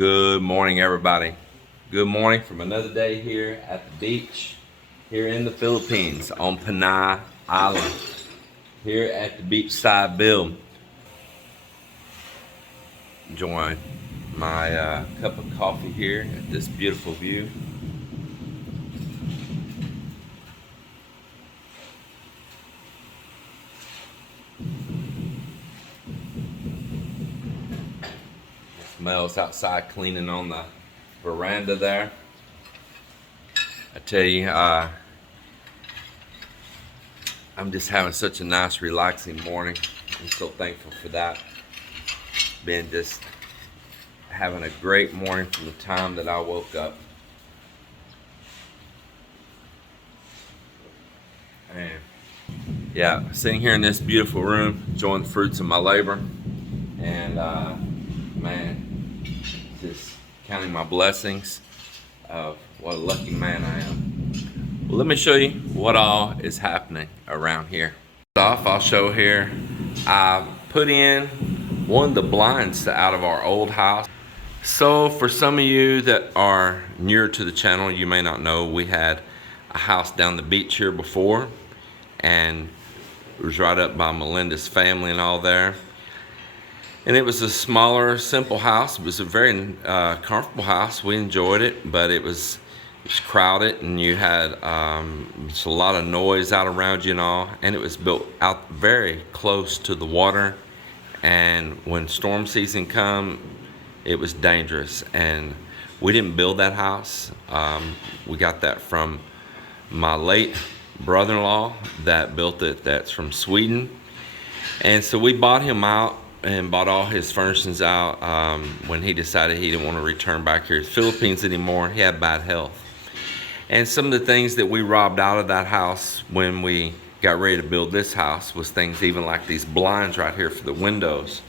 Good morning, everybody. Good morning from another day here at the beach here in the Philippines on Panay Island here at the beachside build. Enjoying my cup of coffee here at this beautiful view. Mel's outside cleaning on the veranda there. I tell you, I'm just having such a nice relaxing morning. I'm so thankful for that. Been just having a great morning from the time that I woke up. And yeah, sitting here in this beautiful room, enjoying the fruits of my labor. And man, just counting my blessings of what a lucky man I am. Well, let me show you what all is happening around here. First off, I'll show here, I put in one of the blinds out of our old house. So for some of you that are newer to the channel, you may not know we had a house down the beach here before, and it was right up by Melinda's family and all there. And it was a smaller, simple house. It was a very comfortable house. We enjoyed it, but it was crowded, and you had just a lot of noise out around you and all. And it was built out very close to the water. And when storm season come, it was dangerous. And we didn't build that house. We got that from my late brother-in-law that built it. That's from Sweden. And so we bought him out and bought all his furnishings out when he decided he didn't want to return back here to the Philippines anymore. He had bad health. And some of the things that we robbed out of that house when we got ready to build this house was things even like these blinds right here for the windows.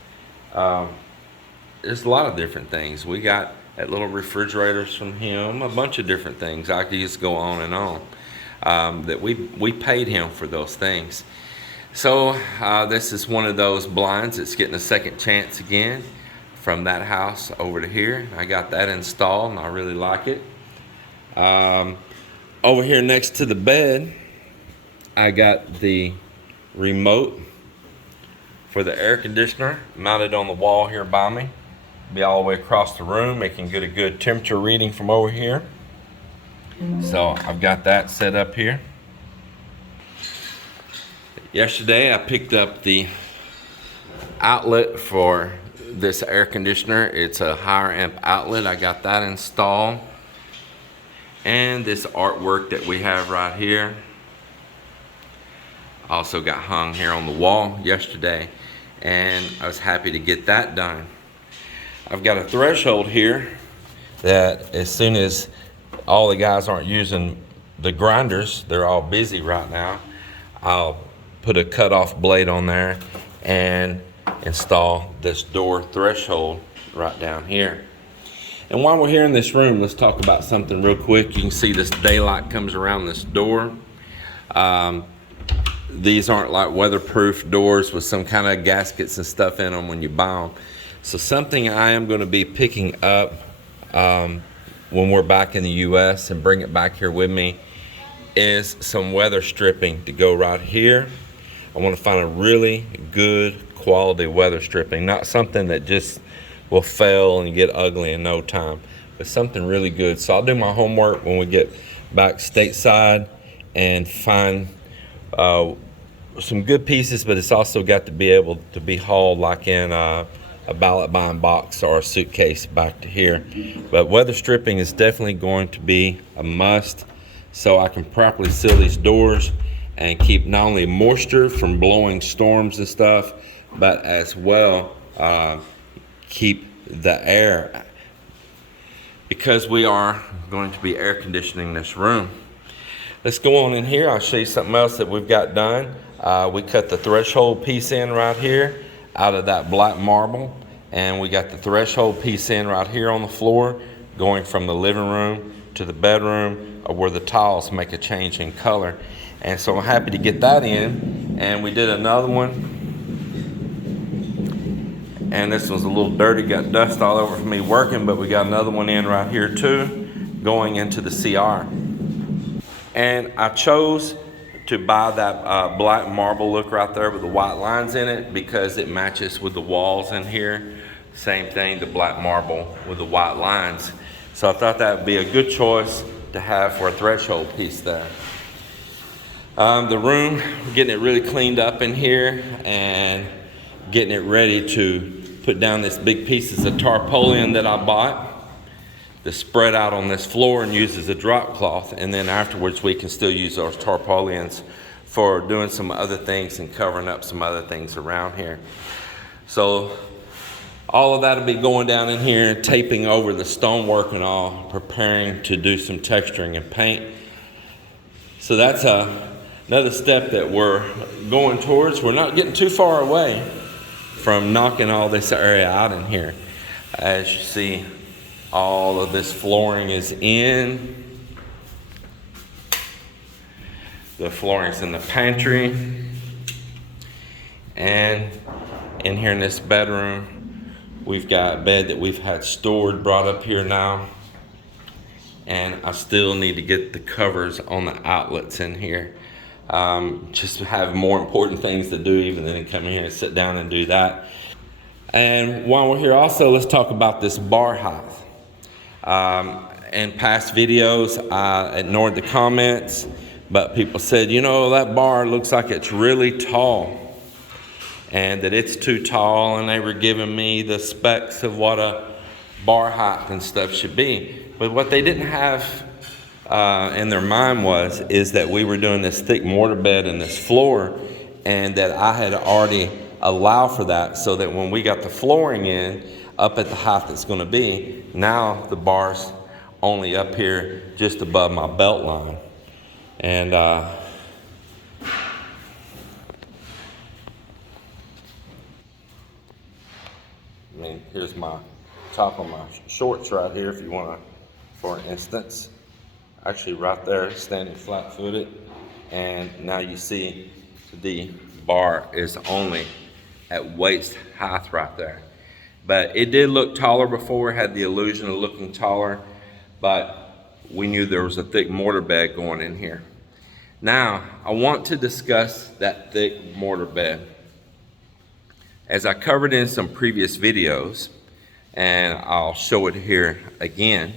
There's a lot of different things. We got that little refrigerators from him, a bunch of different things. I could just go on and on. That we paid him for those things. So this is one of those blinds that's getting a second chance again from that house over to here. I got that installed and I really like it. Over here next to the bed, I got the remote for the air conditioner mounted on the wall here by me. Be all the way across the room. It can get a good temperature reading from over here. So I've got that set up here. Yesterday I picked up the outlet for this air conditioner. It's a higher amp outlet. I got that installed. And this artwork that we have right here also got hung here on the wall yesterday, and I was happy to get that done. I've got a threshold here that as soon as all the guys aren't using the grinders, they're all busy right now, I'll put a cutoff blade on there and install this door threshold right down here. And while we're here in this room, let's talk about something real quick. You can see this daylight comes around this door. These aren't like weatherproof doors with some kind of gaskets and stuff in them when you buy them. So something I am going to be picking up when we're back in the US and bring it back here with me is some weather stripping to go right here. I want to find a really good quality weather stripping, not something that just will fail and get ugly in no time, but something really good. So I'll do my homework when we get back stateside and find some good pieces, but it's also got to be able to be hauled like in a ballot buying box or a suitcase back to here. But weather stripping is definitely going to be a must, so I can properly seal these doors and keep not only moisture from blowing storms and stuff, but as well keep the air, because we are going to be air conditioning this room. Let's go on in here. I'll show you something else that we've got done. We cut the threshold piece in right here out of that black marble, and we got the threshold piece in right here on the floor going from the living room to the bedroom where the tiles make a change in color. And so I'm happy to get that in. And we did another one And this one's a little dirty, got dust all over from me working, but we got another one in right here too, going into the CR. And I chose to buy that black marble look right there with the white lines in it because it matches with the walls in here. Same thing, the black marble with the white lines. So I thought that would be a good choice to have for a threshold piece there. The room, getting it really cleaned up in here and getting it ready to put down this big pieces of tarpaulin that I bought to spread out on this floor and use as a drop cloth. And then afterwards we can still use those tarpaulins for doing some other things and covering up some other things around here. So all of that will be going down in here, taping over the stonework and all, preparing to do some texturing and paint. So that's another step that we're going towards. We're not getting too far away from knocking all this area out in here. As you see, all of this flooring is in. The flooring's in the pantry. And in here in this bedroom, we've got a bed that we've had stored, brought up here now. And I still need to get the covers on the outlets in here. Just to have more important things to do even than come in here and sit down and do that. And while we're here also, let's talk about this bar height. In past videos, I ignored the comments, but people said, you know, that bar looks like it's really tall and that it's too tall, and they were giving me the specs of what a bar height and stuff should be. But what they didn't have in their mind is that we were doing this thick mortar bed in this floor, and that I had already allowed for that, so that when we got the flooring in up at the height it's going to be, now the bar's only up here just above my belt line. And I mean, here's my top of my shorts right here, if you want to, for instance. Actually right there, standing flat-footed. And now you see the bar is only at waist height right there. But it did look taller before, had the illusion of looking taller, but we knew there was a thick mortar bed going in here. Now, I want to discuss that thick mortar bed. As I covered in some previous videos, and I'll show it here again,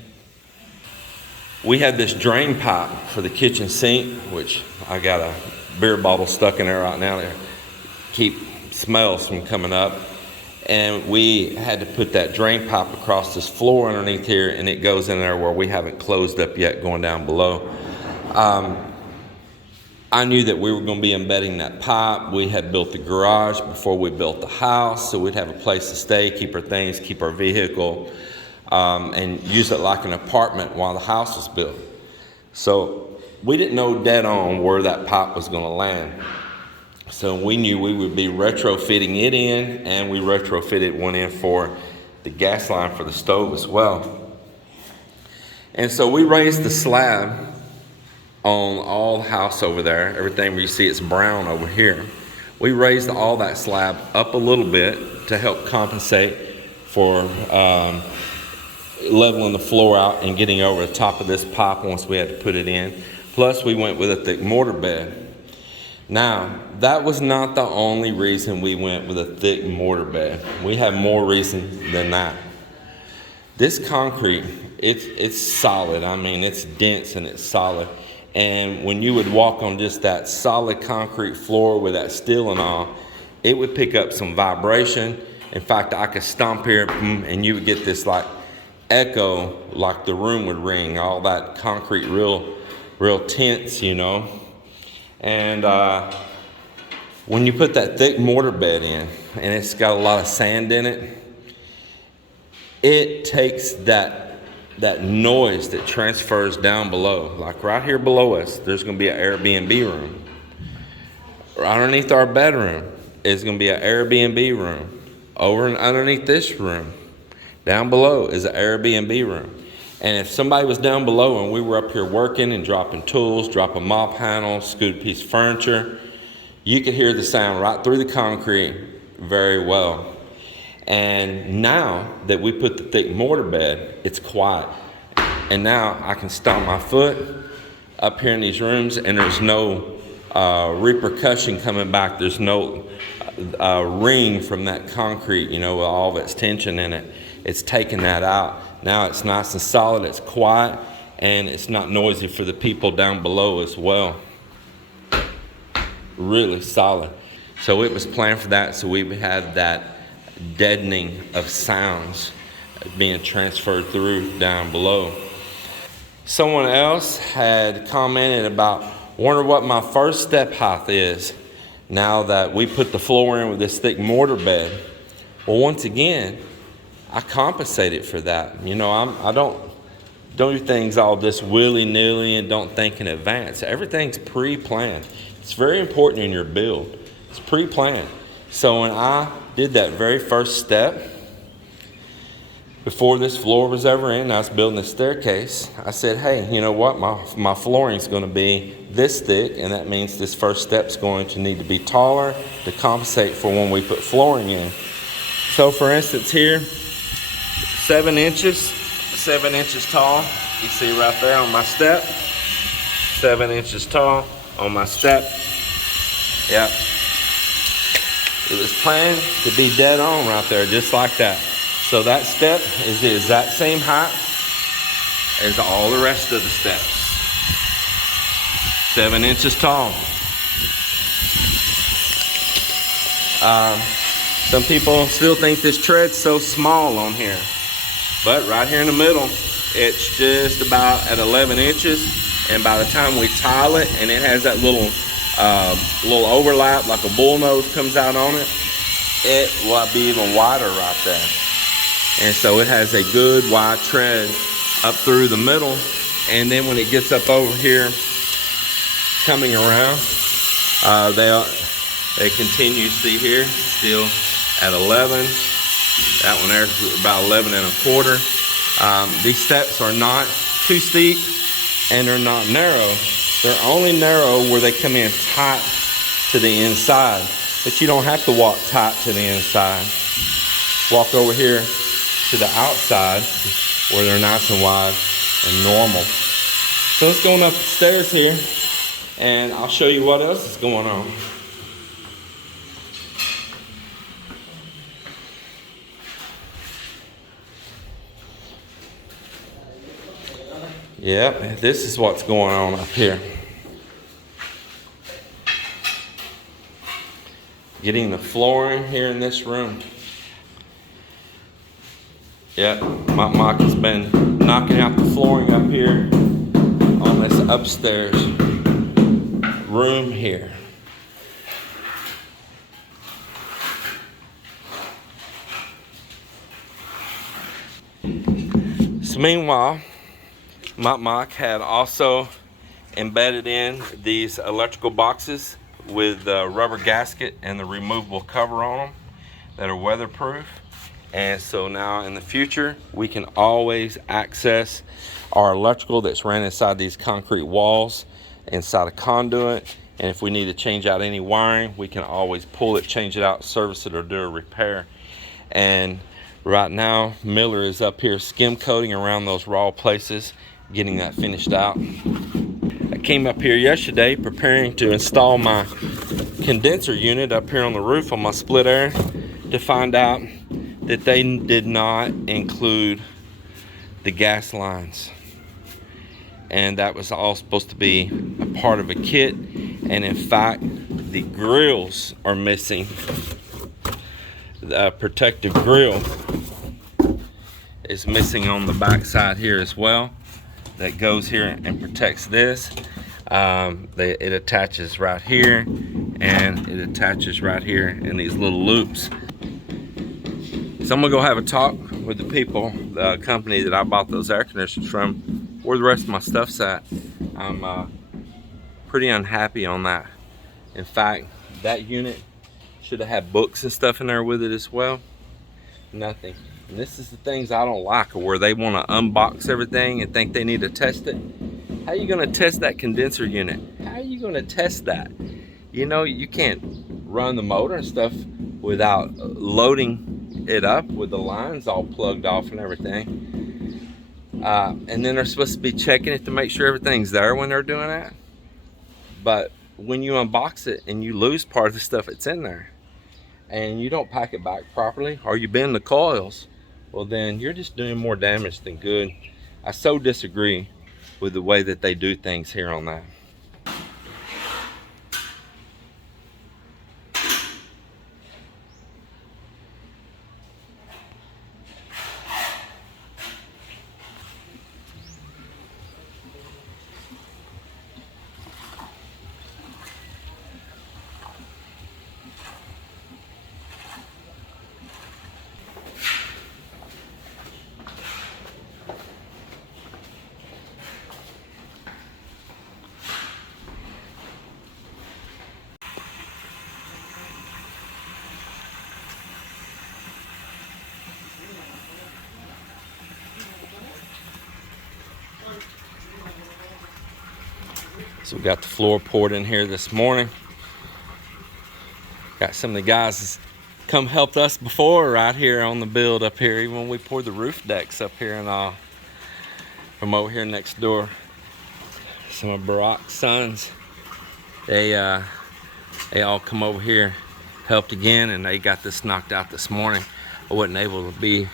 we had this drain pipe for the kitchen sink, which I got a beer bottle stuck in there right now to keep smells from coming up. And we had to put that drain pipe across this floor underneath here, and it goes in there where we haven't closed up yet, going down below. I knew that we were going to be embedding that pipe. We had built the garage before we built the house, so we'd have a place to stay, keep our things, keep our vehicle, and use it like an apartment while the house was built. So we didn't know dead on where that pipe was going to land. So we knew we would be retrofitting it in, and we retrofitted one in for the gas line for the stove as well. And so we raised the slab on all the house over there. Everything where you see it's brown over here. We raised all that slab up a little bit to help compensate for leveling the floor out and getting over the top of this pipe once we had to put it in. Plus we went with a thick mortar bed. Now, that was not the only reason we went with a thick mortar bed. We had more reason than that. This concrete, it's solid. I mean, it's dense and it's solid. And when you would walk on just that solid concrete floor with that steel and all, it would pick up some vibration. In fact, I could stomp here and you would get this like echo, like the room would ring, all that concrete real tense, you know. And when you put that thick mortar bed in, and it's got a lot of sand in it, it takes that noise that transfers down below. Like right here below us, there's going to be an Airbnb room. Right underneath our bedroom is going to be an Airbnb room. Over and underneath this room, down below, is an Airbnb room. And if somebody was down below and we were up here working and dropping tools, dropping mop handles, scoot a piece of furniture, you could hear the sound right through the concrete very well. And now that we put the thick mortar bed, it's quiet. And now I can stomp my foot up here in these rooms, and there's no repercussion coming back. There's no ring from that concrete, with all of its tension in it. It's taking that out. Now it's nice and solid, it's quiet, and it's not noisy for the people down below as well. Really solid. So it was planned for that, so we had that deadening of sounds being transferred through down below. Someone else had commented about, wonder what my first step height is now that we put the floor in with this thick mortar bed. Well, once again, I compensated for that. I don't do things all just willy-nilly and don't think in advance. Everything's pre-planned. It's very important in your build. It's pre-planned. So when I did that very first step, before this floor was ever in, I was building a staircase. I said, hey, you know what? My flooring's going to be this thick, and that means this first step's going to need to be taller to compensate for when we put flooring in. So for instance here, 7 inches tall. You see right there on my step. 7 inches tall on my step. Yep. It was planned to be dead on right there, just like that. So that step is the exact same height as all the rest of the steps. 7 inches tall. Some people still think this tread's so small on here. But right here in the middle, it's just about at 11 inches. And by the time we tile it, and it has that little overlap, like a bull nose comes out on it, it will be even wider right there. And so it has a good wide tread up through the middle. And then when it gets up over here, coming around, they continue, see here, still at 11. That one there is about 11 1/4. These steps are not too steep and they're not narrow. They're only narrow where they come in tight to the inside, but you don't have to walk tight to the inside. Walk over here to the outside where they're nice and wide and normal. So let's go up the stairs here and I'll show you what else is going on. Yep, this is what's going on up here. Getting the flooring here in this room. Yep, Mike has been knocking out the flooring up here on this upstairs room here. So meanwhile, Mike had also embedded in these electrical boxes with the rubber gasket and the removable cover on them that are weatherproof. And so now in the future, we can always access our electrical that's ran inside these concrete walls, inside a conduit. And if we need to change out any wiring, we can always pull it, change it out, service it, or do a repair. And right now, Miller is up here skim coating around those raw places, getting that finished out. I came up here yesterday preparing to install my condenser unit up here on the roof on my split air to find out that they did not include the gas lines. And that was all supposed to be a part of a kit. And in fact, the grills are missing. The protective grill is missing on the back side here as well. That goes here and protects this. It attaches right here, and it attaches right here in these little loops. So I'm gonna go have a talk with the people, the company that I bought those air conditioners from, where the rest of my stuff's at. I'm pretty unhappy on that. In fact, that unit should have had books and stuff in there with it as well. Nothing. And this is the things I don't like, where they want to unbox everything and think they need to test it. How are you going to test that condenser unit? How are you going to test that? You know, you can't run the motor and stuff without loading it up with the lines all plugged off and everything. And then they're supposed to be checking it to make sure everything's there when they're doing that. But when you unbox it and you lose part of the stuff that's in there, and you don't pack it back properly, or you bend the coils, well then you're just doing more damage than good. I so disagree with the way that they do things here on that. So we got the floor poured in here this morning. Got some of the guys come helped us before right here on the build up here, even when we poured the roof decks up here and all. From over here next door, some of Barack's sons, they all come over here, helped again, and they got this knocked out this morning. I wasn't able to be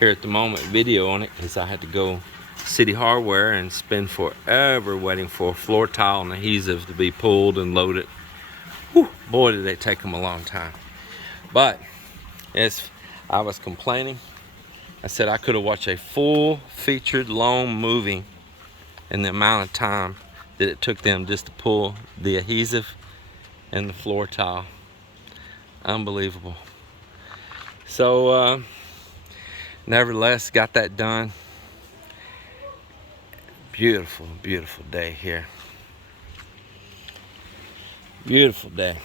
here at the moment video on it because I had to go City Hardware and spend forever waiting for floor tile and adhesive to be pulled and loaded. Whew, boy, did they take them a long time. But as I was complaining, I said I could have watched a full featured long movie in the amount of time that it took them just to pull the adhesive and the floor tile. Unbelievable. So nevertheless, got that done. Beautiful, beautiful day here. Beautiful day.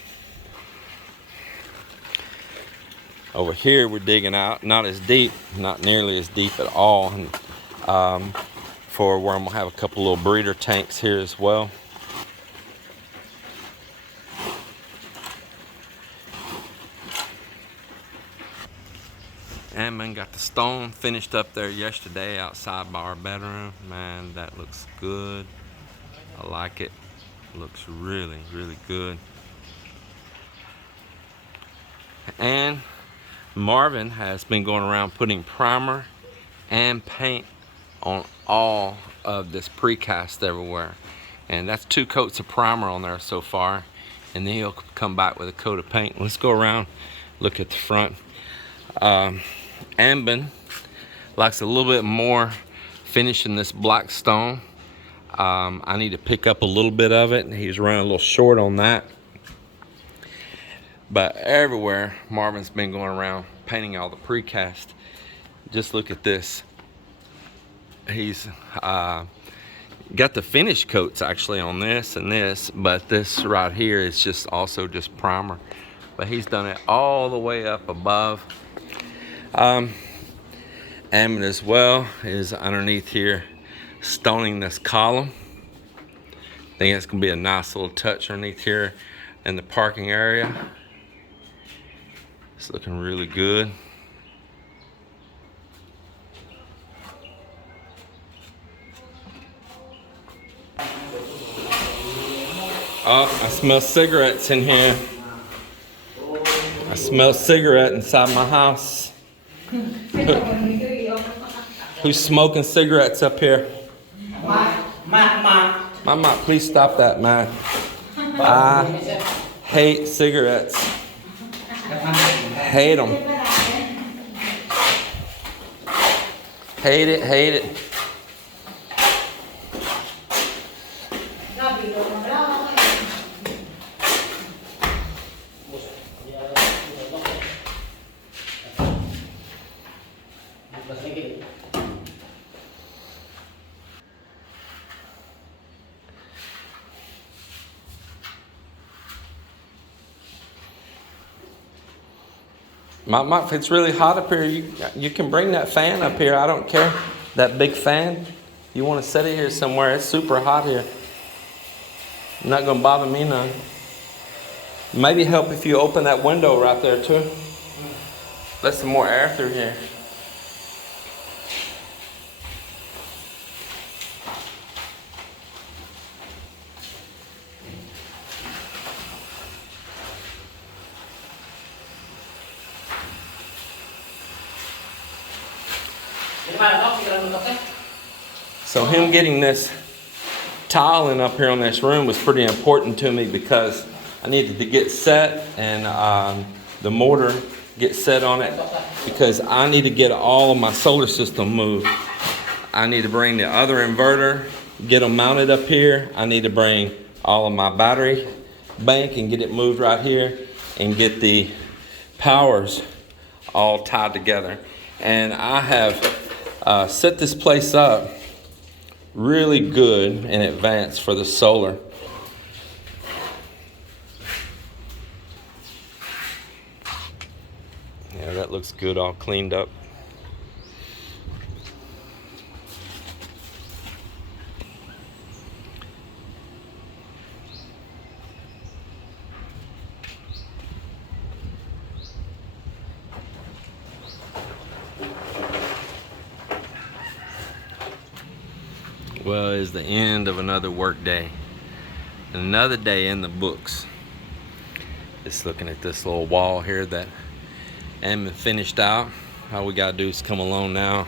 Over here we're digging out, not as deep, not nearly as deep at all, and for where I'm gonna have a couple little breeder tanks here as well. And man, got the stone finished up there yesterday outside by our bedroom. Man, that looks good. I like it. Looks really, really good. And Marvin has been going around putting primer and paint on all of this precast everywhere. And that's 2 coats of primer on there so far. And then he'll come back with a coat of paint. Let's go around, look at the front. Ambin likes a little bit more finish in this black stone. I need to pick up a little bit of it, and he's running a little short on that. But everywhere, Marvin's been going around painting all the precast. Just look at this. He's got the finish coats actually on this and this, but this right here is just also just primer. But he's done it all the way up above. Ammon as well is underneath here stoning this column. I think it's gonna be a nice little touch underneath here in the parking area. It's looking really good. Oh, I smell cigarettes in here. I smell cigarette inside my house. Who's smoking cigarettes up here? Mama, please stop that, man. I hate cigarettes. Hate them. Hate it, hate it. If it's really hot up here, you can bring that fan up here. I don't care. That big fan. You want to set it here somewhere. It's super hot here. Not going to bother me none. Maybe help if you open that window right there too. Let some more air through here. So him getting this tiling up here on this room was pretty important to me because I needed to get set and the mortar get set on it because I need to get all of my solar system moved. I need to bring the other inverter, get them mounted up here. I need to bring all of my battery bank and get it moved right here and get the powers all tied together. And I have set this place up really good in advance for the solar. Yeah, that looks good, all cleaned up. Well, it's the end of another work day. Another day in the books. Just looking at this little wall here that ain't finished out. All we gotta do is come along now,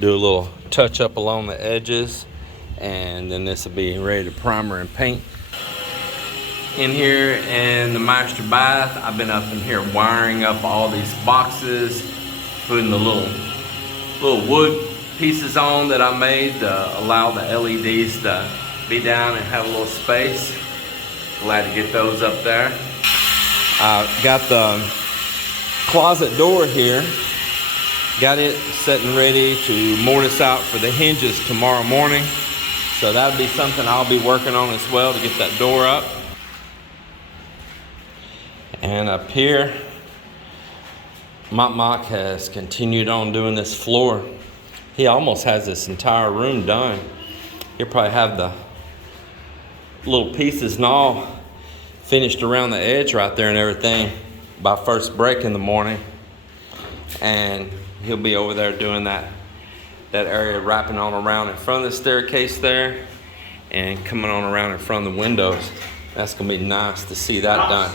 do a little touch up along the edges, and then this will be ready to primer and paint. In here in the master bath, I've been up in here wiring up all these boxes, putting the little wood pieces on that I made to allow the LEDs to be down and have a little space. Glad to get those up there. I got the closet door here. Got it set and ready to mortise out for the hinges tomorrow morning. So that'll be something I'll be working on as well to get that door up. And up here, Mok has continued on doing this floor. He almost has this entire room done. He'll probably have the little pieces and all finished around the edge right there and everything by first break in the morning. And he'll be over there doing that area, wrapping on around in front of the staircase there and coming on around in front of the windows. That's gonna be nice to see that done.